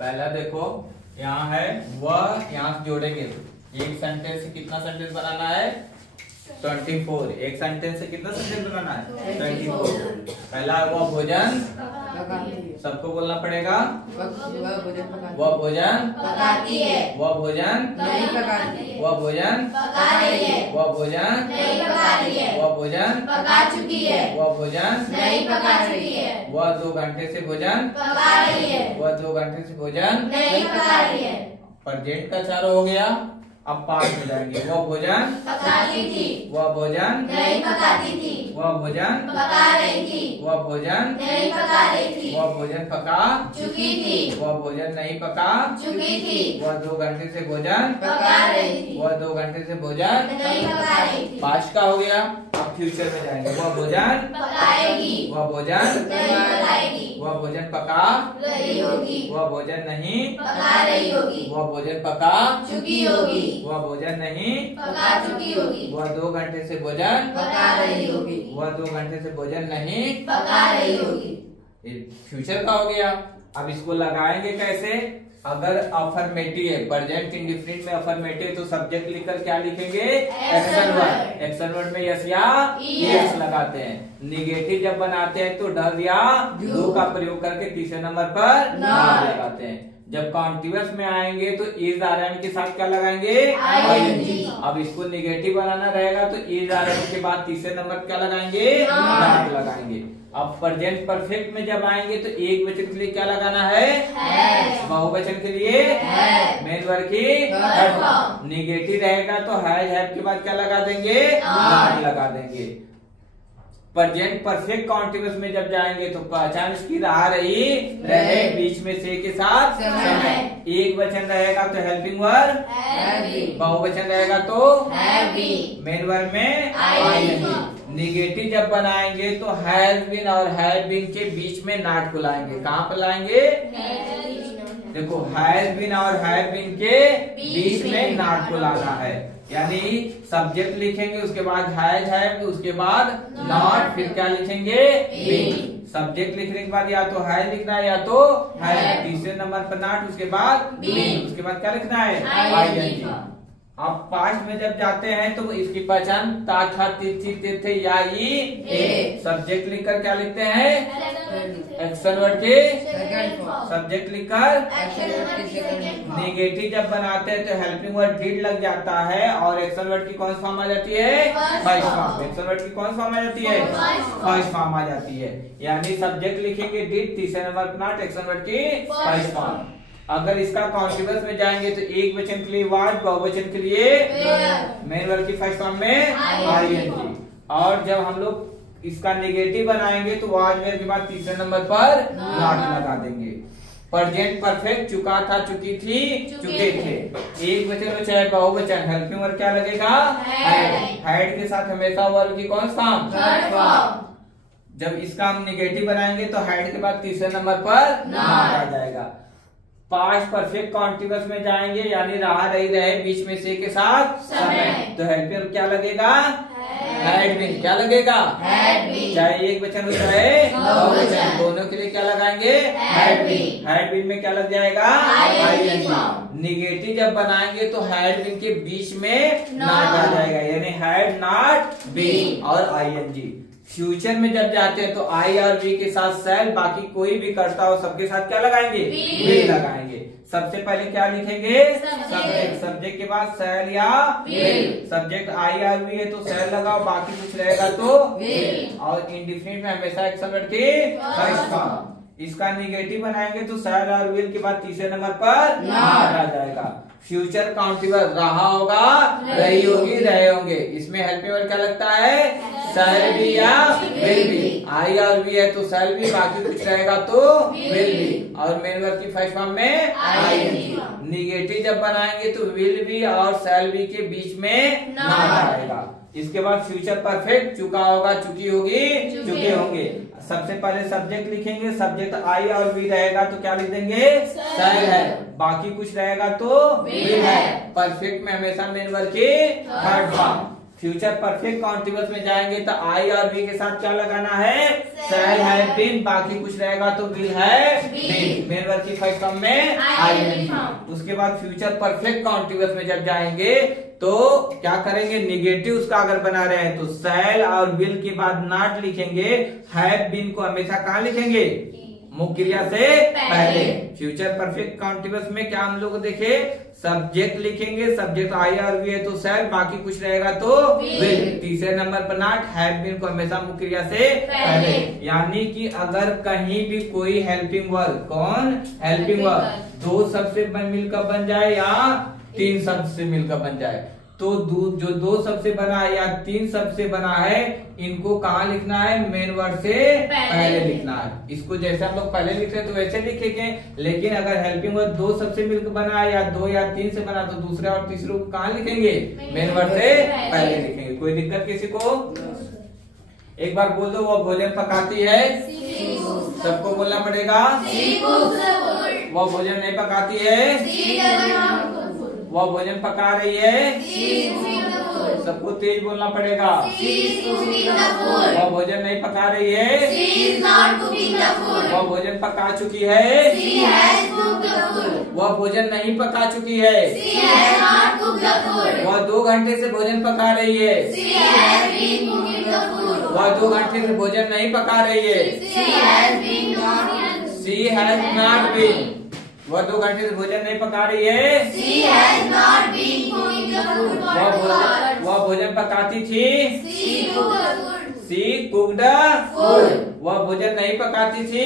पहला देखो, यहाँ है वह, यहाँ से जोड़ेंगे। एक सेंटेंस से कितना सेंटेंस बनाना है? 24। एक सेंटेंस से कितना सेंटेंस बनाना है? 24। पहला वह भोजन, सबको बोलना पड़ेगा। वह भोजन पकाती है। वह भोजन नहीं पकाती है। वह भोजन पका रही है। वह भोजन नहीं पका रही है। वह भोजन पका चुकी है। वह भोजन नहीं पका चुकी है। वह 2 घंटे से भोजन पका रही है। वह 2 घंटे से भोजन नहीं पका रही है। प्रेजेंट का चारों हो गया। अब पास्ट में जाएंगे। वह भोजन पकाती थी। वह भोजन नहीं पकाती थी। वह भोजन पका रही थी। वह भोजन नहीं पका रही थी। वह भोजन पका चुकी थी। वह भोजन नहीं पका चुकी थी। वह 2 घंटे से भोजन पका रही थी। वह 2 घंटे से भोजन नहीं पका रही थी। पास्ट का हो गया। अब फ्यूचर में जाएंगे। वह भोजन पकाएगी। वह भोजन नहीं पकाएगी। वह भोजन पका रही होगी। वह भोजन नहीं पका रही होगी। वह भोजन पका चुकी होगी। वह भोजन नहीं पका चुकी होगी। वह 2 घंटे से भोजन पका रही होगी। वह 2 घंटे से भोजन नहीं पका रही होगी। फ्यूचर का हो गया। अब इसको लगाएंगे कैसे? अगर अफर्मेटिव है, प्रेजेंट इंडिफिनिट में अफर्मेटिव है, तो सब्जेक्ट लिखकर क्या लिखेंगे? Action word. एक्शन वर्ड में यस या यस लगाते हैं। निगेटिव जब बनाते हैं तो डज या डू का प्रयोग करके तीसरे नंबर पर नॉट लगाते हैं। जब कॉन्टिन्यूअस में आएंगे तो इज आरएम के साथ क्या लगाएंगे? आईएनजी। अब इसको निगेटिव बनाना रहेगा तो इज आरएम के बाद तीसरे नंबर क्या लगाएंगे? नॉट लगाएंगे। अब प्रेजेंट परफेक्ट में जब आएंगे तो एक वचन के लिए क्या लगाना है? बहुवचन के लिए मेन वर्ब की निगेटिव रहेगा तो हैव के बाद क्या लगा देंगे? नॉट लगा देंगे। प्रेजेंट परफेक्ट कॉन्टिन्यूअस में जब जाएंगे तो पहचान इसकी रही रहे बीच में से के साथ समय। एक वचन रहेगा तो हेल्पिंग वर्ब, बहुवचन रहेगा तो मेन वर्ब में आईएनजी। निगेटिव जब बनाएंगे तो हैज बीन और हैव बीन के बीच में नॉट को लाएंगे। कहाँ पर लाएंगे? देखो, हैज बीन और हैव बीन के बीच में नॉट को लाना है। यानी सब्जेक्ट लिखेंगे, उसके बाद हैज है, उसके बाद नॉट, फिर क्या लिखेंगे? बीन। सब्जेक्ट लिखने के बाद या तो हैज लिखना है या तो हैज, तीसरे नंबर पर नॉट, उसके बाद बीन, उसके बाद क्या लिखना है? आईएनजी। अब पास्ट में जब जाते हैं तो इसकी पहचान ता था तिथि थे या ई। सब्जेक्ट लिखकर क्या लिखते हैं? एक्शन वर्ड के सब्जेक्ट लिखकर। नेगेटिव जब बनाते हैं तो हेल्पिंग वर्ड डिड लग जाता है और एक्शन वर्ड की कौन सी फॉर्म आ जाती है? First form. एक्शन वर्ड की कौन सी फॉर्म आ जाती है? फर्स्ट फॉर्म आ जाती है। यानी सब्जेक्ट लिखेंगे डिड, तीसरे नंबर पर नॉट, एक्शन वर्ड की फर्स्ट फॉर्म। अगर इसका कॉन्टिन्यूअस में जाएंगे तो एक वचन के लिए वाज, बहुवचन के लिए मेन वर्ब की फर्स्ट फॉर्म में आईएनजी। और जब हम लोग इसका नेगेटिव बनाएंगे तो वाज वेयर के बाद तीसरे नंबर पर नॉट लगा देंगे। प्रेजेंट परफेक्ट चुका था, चुकी थी, चुके थे। एक वचन हो चाहे बहुवचन, हेल्पिंग वर्ब क्या लगेगा? हैड के साथ हमेशा वर्ब की कौन सा? जब इसका हम नेगेटिव बनाएंगे तो हैड के बाद तीसरे नंबर पर नॉट आ जाएगा। पास्ट परफेक्ट कॉन्टिन्यूअस में जाएंगे यानी रही रहे बीच में से के साथ समय, तो हेल्पिंग वर्ब क्या लगेगा? Had been. क्या लगेगा? चाहे एक वचन हो चाहे बहुवचन, दोनों के लिए क्या लगाएंगे? Had been. हैड बीन में क्या लग जाएगा? आईएनजी। निगेटिव जब बनाएंगे तो हैड बीन के बीच में नॉट आ जाएगा, यानी हैड नॉट बीन और आईएनजी। फ्यूचर में जब जाते हैं तो आई और बी के साथ सेल, बाकी कोई भी करता हो सबके साथ क्या लगाएंगे? विल लगाएंगे। सबसे पहले क्या लिखेंगे? सब्जेक्ट। सब्जेक्ट के बाद सेल या विल। सब्जेक्ट आई और बी है तो सेल लगाओ, बाकी कुछ रहेगा तो विल। और इंडिफिनिट में हमेशा एक्शन वर्ड की फर्स्ट फॉर्म। इसका निगेटिव बनाएंगे तो सेल और विल के बाद तीसरे नंबर पर नॉट आ जाएगा। फ्यूचर काउंटिबल रहा होगा, रही होगी, रहे होंगे। इसमें हेल्पिंग वर्ब क्या लगता है? शैल बी या विल बी। आई और बी है तो शैल बी, बाकी कुछ रहेगा तो विल बी। और मेन वर्ब की फर्स्ट फॉर्म में आईएनजी। निगेटिव जब बनाएंगे तो विल बी और शैल बी के बीच में नॉट आएगा। इसके बाद फ्यूचर परफेक्ट चुका होगा, चुकी होगी, चुके होंगे। सबसे पहले सब्जेक्ट लिखेंगे, सब्जेक्ट आई और बी रहेगा तो क्या लिख देंगे? शैल है, बाकी कुछ रहेगा तो विल है। परफेक्ट में हमेशा मेन वर्ब की third form. Future perfect continuous में जाएंगे तो आई और बी के साथ क्या लगाना है, शैल है बीन, बाकी कुछ रहेगा तो विल है बीन। मेन वर्ब की फर्स्ट फॉर्म में आई एन जी। उसके बाद फ्यूचर परफेक्ट कॉन्टिन्यूअस में जब जाएंगे तो क्या करेंगे, निगेटिव उसका अगर बना रहे हैं तो शैल और विल के बाद नॉट लिखेंगे, हैव बीन को हमेशा कहाँ लिखेंगे, मुख्य क्रिया से पहले। फ्यूचर परफेक्ट कॉन्टिन्यूअस में क्या हम लोग देखे, सब्जेक्ट लिखेंगे, सब्जेक्ट आई और वी है तो शैल, बाकी कुछ रहेगा तो विल। तीसरे नंबर पर नॉट, हैव बीन को हमेशा मुख्य क्रिया से पहले। यानी कि अगर कहीं भी कोई हेल्पिंग वर्ब, कौन हेल्पिंग वर्ब, दो शब्द से मिलकर बन जाए या तीन शब्द से मिलकर बन जाए, तो जो दो शब्द से बना है या तीन शब्द से बना है, इनको कहाँ लिखना है, मेन वर्ड से पहले लिखना है। इसको जैसे हम लोग पहले लिखते हैं तो वैसे लिखेंगे, लेकिन अगर हेल्पिंग वर्ड दो शब्द से मिलकर बना है या दो या तीन से बना तो दूसरे और तीसरे को कहाँ लिखेंगे, मेन वर्ड से पहले लिखेंगे। कोई दिक्कत किसी को? एक बार बोल दो, वो भोजन पकाती है, सबको बोलना पड़ेगा। वो भोजन नहीं पकाती है, वह भोजन पका रही है, सबको तेज बोलना पड़ेगा। वह भोजन नहीं पका रही है, वह भोजन पका चुकी है, वह भोजन नहीं पका चुकी है, वह 2 घंटे से भोजन पका रही है, वह 2 घंटे से भोजन नहीं पका रही है, शी हैज नॉट बीन, वह 2 घंटे से भोजन नहीं पका रही है, वह भोजन पकाती थी, शी कुक्ड फूड, वह भोजन नहीं पकाती थी,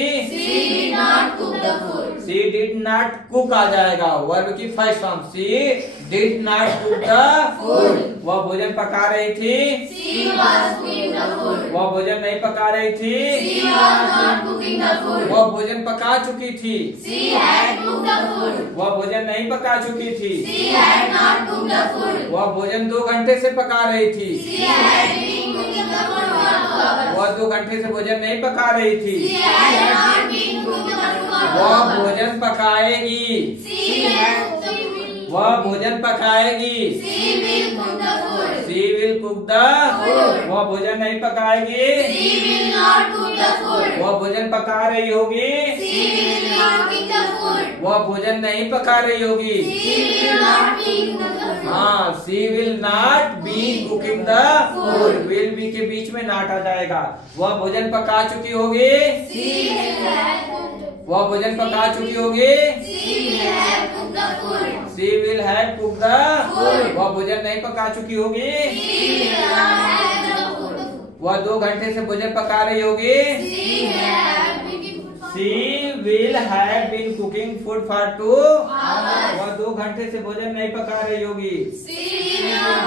शी डिड नॉट कुक आ जाएगा, वर्ब की first form, she did not cook the food, वह भोजन पका रही थी, वह भोजन नहीं पका रही थी, वह भोजन पका चुकी थी, वह भोजन नहीं पका चुकी थी, वह भोजन 2 घंटे से पका रही थी, वह 2 घंटे से भोजन नहीं पका रही थी, वह भोजन पकाएगी, वह भोजन पकाएगी, she will cook the food, वह भोजन नहीं पकाएगी, वह भोजन पका रही होगी, वह भोजन नहीं पका रही होगी, हाँ, she will not be cooking the food, will be के बीच में नॉट आ जाएगा। वह भोजन पका चुकी होगी, वह भोजन पका चुकी होगी, she will have cooked the food, वह भोजन नहीं पका चुकी होगी, वह 2 घंटे से भोजन पका रही होगी, she will have been cooking food for 2 hours, वह 2 घंटे से भोजन नहीं पका रही होगी, she will not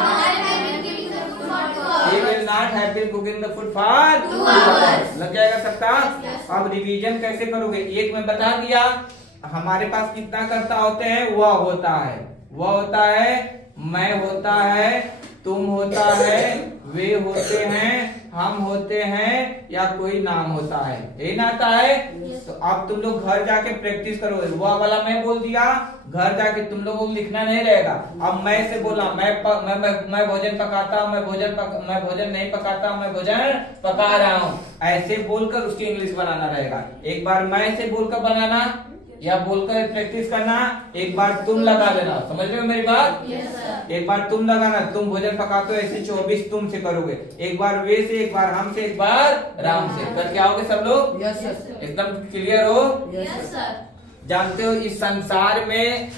have been cooking the food for 2 hours। लग जाएगा सबका? अब रिवीजन कैसे करोगे? एक में बता दिया, हमारे पास कितना कर्ता होते हैं, वह होता है, वह होता है, मैं होता है, तुम होता है, वे होते हैं, हम होते हैं, या कोई नाम होता है, यही ना आता है। तो अब तुम लोग घर जाके प्रैक्टिस करोगे, वह वाला मैं बोल दिया, घर जाके तुम लोगों को लिखना नहीं रहेगा। अब मैं से बोला, मैं भोजन पकाता हूँ, मैं भोजन नहीं पकाता, मैं भोजन पका रहा हूँ, ऐसे बोलकर उसकी इंग्लिश बनाना रहेगा। एक बार मैं से बोलकर बनाना या बोलकर प्रैक्टिस करना, एक बार तुम लगा देना, समझ रहे हो मेरी बात? एक बार तुम लगाना, तुम भोजन पकाते हो, ऐसे 24 तुम से करोगे, एक बार वे से, एक बार हम से, एक बार राम से, करके आओगे सब लोग? एकदम क्लियर हो? जानते हो इस संसार में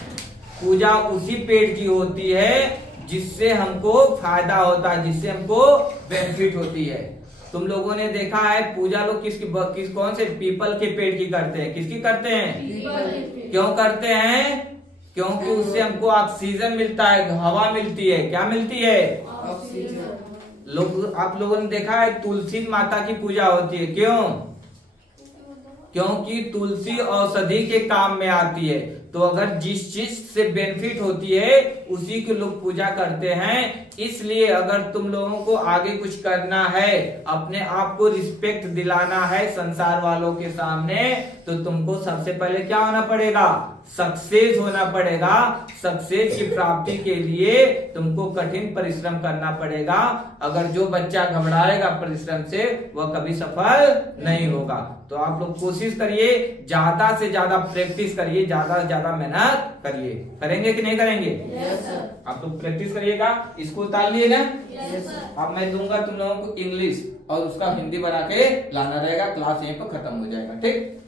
पूजा उसी पेट की होती है जिससे हमको फायदा होता है, जिससे हमको बेनिफिट होती है। तुम लोगों ने देखा है पूजा लोग कौन से पीपल के पेड़ की करते हैं? किसकी करते हैं? क्यों करते हैं? क्योंकि उससे हमको ऑक्सीजन मिलता है, हवा मिलती है। क्या मिलती है? ऑक्सीजन। आप लोगों ने देखा है तुलसी माता की पूजा होती है, क्यों? क्योंकि तुलसी औषधि के काम में आती है। तो अगर जिस चीज से बेनिफिट होती है उसी की लोग पूजा करते हैं। इसलिए अगर तुम लोगों को आगे कुछ करना है, अपने आप को रिस्पेक्ट दिलाना है संसार वालों के सामने, तो तुमको सबसे पहले क्या होना पड़ेगा? सक्सेस होना पड़ेगा। सक्सेस की प्राप्ति के लिए तुमको कठिन परिश्रम करना पड़ेगा। अगर जो बच्चा घबराएगा परिश्रम से, वह कभी सफल नहीं होगा। तो आप लोग कोशिश करिए, ज्यादा से ज्यादा प्रैक्टिस करिए, ज्यादा से ज्यादा मेहनत करिए। करेंगे कि नहीं करेंगे? Yes sir. आप लोग प्रैक्टिस करिएगा, इसको उतार लिएगा। Yes sir. अब मैं दूंगा तुम लोगों को इंग्लिश और उसका हिंदी बना के लाना रहेगा। क्लास यहीं पर खत्म हो जाएगा। ठीक।